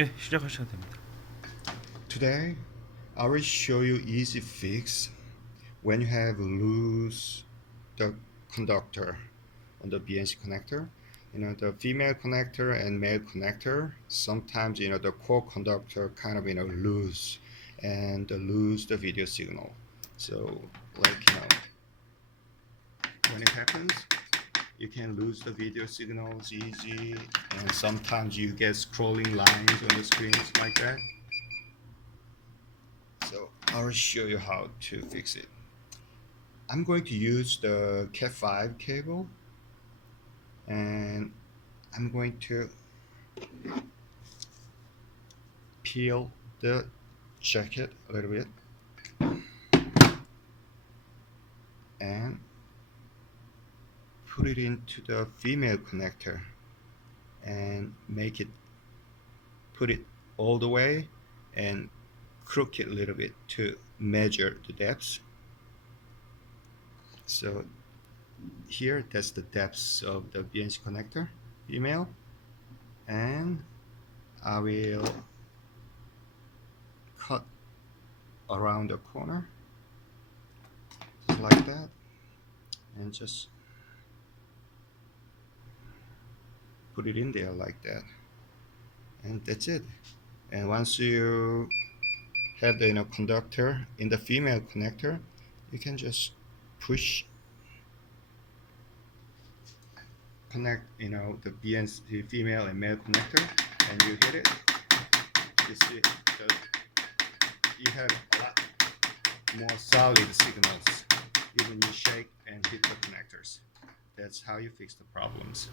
예, 시작하셔도 됩니다. Today, I will show you easy fix when you have lose the conductor on the BNC connector. The female connector and male connector, sometimes, the core conductor kind of, lose and lose the video signal. So, when it happens, you can lose the video signals easy, and sometimes you get scrolling lines on the screens like that. So I'll show you how to fix it. I'm going to use the Cat5 cable, and I'm going to peel the jacket a little bit and put it into the female connector and put it all the way and crook it a little bit to measure the depth. So here, that's the depth of the BNC connector, female, and I will cut around the corner just like that, and just put it in there like that, and that's it. And once you have the conductor in the female connector, you can just push, connect the BNC female and male connector, and you hit it. You see you have a lot more solid signals even you shake and hit the connectors. That's how you fix the problems.